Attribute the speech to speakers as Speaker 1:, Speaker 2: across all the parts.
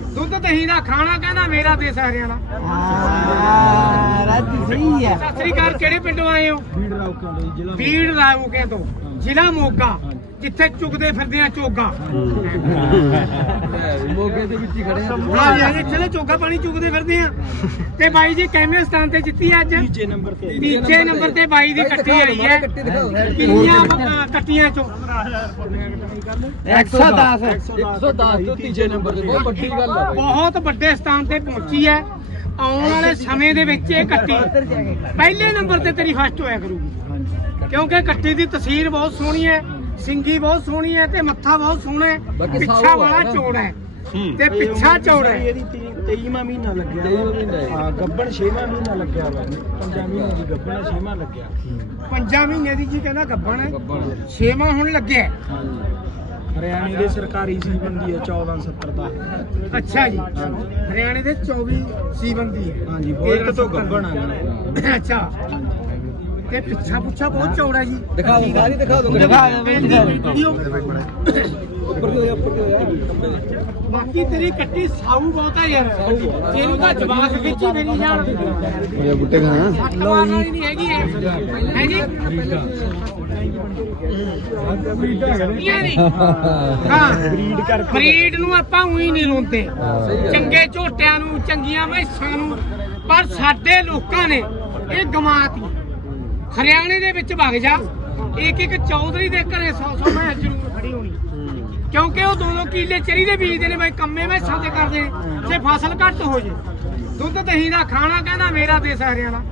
Speaker 1: ਦੁੱਧ ਦਹੀਂ ਦਾ ਖਾਣਾ ਕਹਿੰਦਾ ਮੇਰਾ ਦੇਸ ਹਰਿਆਣਾ।
Speaker 2: ਰਾਜੀ ਸਹੀ ਹੈ।
Speaker 1: ਸਤਿ ਸ੍ਰੀ ਅਕਾਲ। ਕਿਹੜੇ ਪਿੰਡੋਂ ਆਏ ਹੋ? ਬੀੜ ਰਾਊਕੇ ਤੋਂ, ਜ਼ਿਲ੍ਹਾ ਮੋਗਾ, ਜਿੱਥੇ ਚੁਗਦੇ ਫਿਰਦੇ ਆ ਚੋਗਾ।
Speaker 2: ਮੋਗੇ ਦੇ ਵਿੱਚ ਹੀ ਖੜੇ ਆ।
Speaker 1: ਹਾਂ ਜੀ, ਇੱਥੇ ਚੋਗਾ ਪਾਣੀ ਚੁਗਦੇ ਫਿਰਦੇ ਆ। ਤੇ ਬਾਈ ਜੀ ਕਿੰਨੇ ਸਥਾਨ ਤੇ ਜਿੱਤੀ ਅੱਜ?
Speaker 3: ਤੀਜੇ ਨੰਬਰ
Speaker 1: ਤੇ ਬਾਈ ਦੀ ਕੱਟੀ ਆਈ ਹੈ। ਕਿੰਨੀਆਂ ਕੱਟੀਆਂ ਚੋਂ?
Speaker 2: 110
Speaker 3: ਤੋਂ ਤੀਜੇ ਨੰਬਰ ਤੇ। ਬਹੁਤ ਵੱਡੀ ਗੱਲ ਹੈ।
Speaker 1: ਬਹੁਤ ਵੱਡੇ ਸਥਾਨ ਤੇ ਪਹੁੰਚੀ ਹੈ। ਆਉਣ ਵਾਲੇ ਸਮੇਂ ਦੇ ਵਿੱਚ ਇਹ ਕੱਟੀ ਪਹਿਲੇ ਨੰਬਰ ਤੇ ਤੇਰੀ ਫਸਟ ਹੋਇਆ ਕਰੂਗੀ, ਕਿਉਂਕਿ ਕੱਟੀ ਦੀ ਤਸਵੀਰ ਬਹੁਤ ਸੋਹਣੀ ਹੈ, ਸਿੰਗੀ ਬਹੁਤ ਸੋਹਣੀ ਹੈ ਤੇ ਮੱਥਾ ਬਹੁਤ ਸੋਹਣਾ ਹੈ, ਪਿੱਛਾ ਵਾਲਾ ਚੌੜਾ ਹੈ ਤੇ ਪਿੱਛਾ ਚੌੜਾ ਹੈ।
Speaker 3: ਇਹਦੀ 23ਵਾਂ ਮਹੀਨਾ ਲੱਗਿਆ। ਹਾਂ, ਗੱਬਣ 6ਵਾਂ ਮਹੀਨਾ ਲੱਗਿਆ ਵਾ। 5 ਮਹੀਨੇ ਦੀ ਗੱਬਣ 6ਵਾਂ ਲੱਗਿਆ।
Speaker 1: 5 ਮਹੀਨੇ ਦੀ ਜੀ ਕਹਿੰਦਾ ਗੱਬਣ ਹੈ, 6ਵਾਂ ਹੁਣ ਲੱਗਿਆ।
Speaker 3: ਹਰਿਆਣੇ ਦੇ ਸਰਕਾਰੀ ਸੀਬੰਦੀ ਹੈ 1470 ਦਾ।
Speaker 1: ਅੱਛਾ ਜੀ, ਹਰਿਆਣੇ ਦੇ 24 ਸੀਬੰਦੀ ਹੈ।
Speaker 3: ਹਾਂਜੀ, ਬਹੁਤ ਤੋਂ ਗੱਬਣ ਆ।
Speaker 1: ਅੱਛਾ, ਤੇ ਪਿੱਛਾ ਪੁੱਛਾ ਬਹੁਤ ਚੌੜਾ ਜੀ।
Speaker 2: ਦਿਖਾ ਦੋ ਸਾਰੀ ਦਿਖਾ ਦੋ।
Speaker 1: ਵੀਡੀਓ
Speaker 2: ਉੱਪਰ ਦੀ ਹੋਇਆ।
Speaker 1: ਬਾਕੀ ਤੇਰੀ ਕੱਟੀ ਸਾਊ ਬਹੁਤ ਹੈ ਯਾਰ, ਇਹਨੂੰ ਤਾਂ ਜਵਾਕ ਵਿੱਚ ਹੀ ਮੇਰੀ ਜਾਨ
Speaker 2: ਇਹ ਬੁੱਟੇ ਖਾਣਾ
Speaker 1: ਲੋ ਜੀ, ਨਹੀਂ ਹੈਗੀ ਹੈ ਜੀ। ਹਾਂ, ਬਰੀਡ ਨੂੰ ਆਪਾਂ ਉਹੀ ਨਹੀਂ ਰੋਂਦੇ, ਚੰਗੇ ਝੋਟਿਆਂ ਨੂੰ, ਚੰਗੀਆਂ ਮੈਸਾਂ ਨੂੰ, ਪਰ ਸਾਡੇ ਲੋਕਾਂ ਨੇ ਇਹ ਗਮਾਤੀ। ਹਰਿਆਣੇ ਦੇ ਵਿੱਚ ਵਗ ਜਾ, ਇੱਕ ਚੌਧਰੀ ਦੇ ਘਰੇ 100 ਮੈਸ ਜ਼ਰੂਰ ਖੜੀ ਹੋਣੀ, ਕਿਉਂਕਿ ਉਹ 2-2 ਕਿੱਲੇ ਚਰੀ ਦੇ ਬੀਜਦੇ ਨੇ ਬਾਈ, ਕੰਮੇ ਮੈਸਾਂ ਤੇ ਕਰਦੇ ਨੇ। ਜੇ ਫਸਲ ਘੱਟ ਹੋ ਜੇ, ਦੁੱਧ ਦਹੀਂ ਦਾ ਖਾਣਾ ਕਹਿੰਦਾ ਮੇਰਾ ਦੇਸ ਹਰਿਆਣਾ।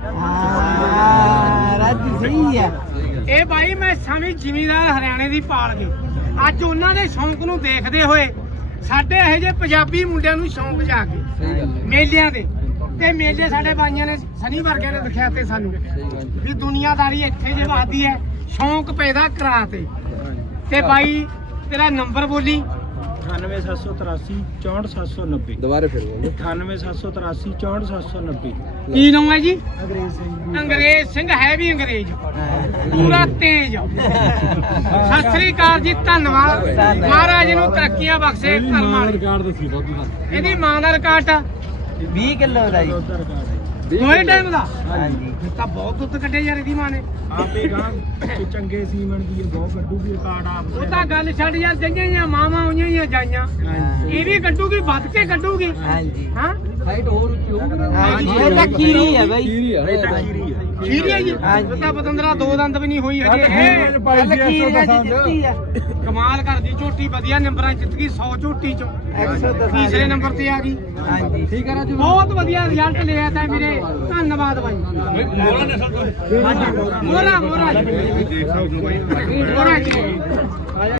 Speaker 2: ਰਾਜੀ ਸਹੀ ਹੈ।
Speaker 1: ਇਹ ਬਾਈ ਮੈਸਾਂ ਵੀ ਜ਼ਿਮੀਂਦਾਰ ਹਰਿਆਣੇ ਦੀ ਪਾਲ ਗਏ। ਅੱਜ ਉਹਨਾਂ ਦੇ ਸ਼ੌਂਕ ਨੂੰ ਦੇਖਦੇ ਹੋਏ ਸਾਡੇ ਇਹੋ ਜਿਹੇ ਪੰਜਾਬੀ ਮੁੰਡਿਆਂ ਨੂੰ ਸ਼ੌਂਕ ਜਾਗੇ ਮੇਲਿਆਂ ਦੇ। ਤੇ ਮੇਲੇ ਸਾਡੇ ਬਾਈਆਂ ਨੇ, ਸਨੀ ਵਰਗਿਆਂ ਨੇ ਦਿਖਾਇਆ ਤੇ ਸਾਨੂੰ ਵੀ ਦੁਨੀਆਦਾਰੀ ਇੱਥੇ ਜੇ ਵੱਧਦੀ ਹੈ, ਸ਼ੌਂਕ ਪੈਦਾ ਕਰਾ ਤੇ ਬਾਈ ਤੇਰਾ ਨੰਬਰ ਬੋਲੀ।
Speaker 3: 98783 64790।
Speaker 2: ਦੁਬਾਰੇ ਫਿਰ ਬੋਲੋ।
Speaker 3: 98783 64790।
Speaker 1: ਕੀ ਨਾਮ ਹੈ ਜੀ?
Speaker 3: ਅੰਗਰੇਜ਼ ਸਿੰਘ।
Speaker 1: ਅੰਗਰੇਜ਼ ਸਿੰਘ ਹੈ ਵੀ ਅੰਗਰੇਜ਼, ਪੂਰਾ ਤੇਜ। ਸਤਿ ਸ੍ਰੀ ਅਕਾਲ ਜੀ, ਧੰਨਵਾਦ। ਮਹਾਰਾਜ ਨੂੰ ਤਰੱਕੀਆਂ ਬਖਸ਼ੇ।
Speaker 3: ਰਿਕਾਰਡ ਦੱਸੀ ਦੁੱਧ ਦਾ।
Speaker 1: ਇਹਦੀ ਮਾਂ ਦਾ ਰਿਕਾਰਡ
Speaker 2: 20 ਕਿਲੋ ਦਾ ਜੀ।
Speaker 1: ਦੋਏ ਟਾਈਮ ਦਾ।
Speaker 2: ਹਾਂਜੀ,
Speaker 1: ਫਿਰ ਤਾਂ ਬਹੁਤ ਦੁੱਧ ਕੱਢਿਆ ਯਾਰ ਇਹਦੀ ਮਾਂ ਨੇ।
Speaker 3: ਆਪੇ ਗਾਂ ਚੰਗੇ ਸੀਮਨ ਦੀ ਬਹੁਤ ਕੱਢੂਗੀ ਰਿਕਾਰਡ ਆਪ।
Speaker 1: ਉਹ ਤਾਂ ਗੱਲ ਛੱਡ ਯਾਰ, ਜੰਗੀਆਂ ਮਾਵਾਂ ਹੋਈਆਂ ਹੀ ਜਾਈਆਂ, ਇਹ ਵੀ ਕੱਢੂਗੀ, ਵੱਧ ਕੇ ਕੱਢੂਗੀ।
Speaker 2: ਹਾਂਜੀ।
Speaker 1: ਹਾਂ,
Speaker 2: ਹਾਈਟ ਹੋਰ ਉੱਚੀ ਹੋਊਗੀ। ਹਾਂਜੀ, ਇਹ ਤਾਂ ਖੀਰੀ ਹੈ ਬਾਈ।
Speaker 3: ਖੀਰੀ ਹੈ।
Speaker 1: ਖੀਰੀ ਹੈ ਜੀ। ਉਹ ਤਾਂ ਪਤੰਦਰਾ 2 ਦੰਦ ਵੀ ਨਹੀਂ ਹੋਈ ਹਜੇ। ਇਹ
Speaker 2: ਗੱਲ ਖੀਰੀ ਹੈ ਜੀ, ਜਿੱਤੀ ਹੈ।
Speaker 1: ਕਮਾਲ ਕਰਦੀ ਝੋਟੀ, ਵਧੀਆ ਨੰਬਰਾਂ ਜਿੱਤ ਗਈ 100 ਝੋਟੀ ਚੋਂ
Speaker 2: 110।
Speaker 1: ਤੀਸਰੇ ਨੰਬਰ ਤੇ ਆ ਗਈ।
Speaker 2: ਹਾਂਜੀ, ਠੀਕ ਹੈ ਰਾਜੂ।
Speaker 1: ਬਹੁਤ ਵਧੀਆ ਰਿਜ਼ਲਟ ਲਿਆ ਤਾਂ ਮੇਰੇ, ਧੰਨਵਾਦ ਬਾਈ। ਮੋਰਾ ਜੀ।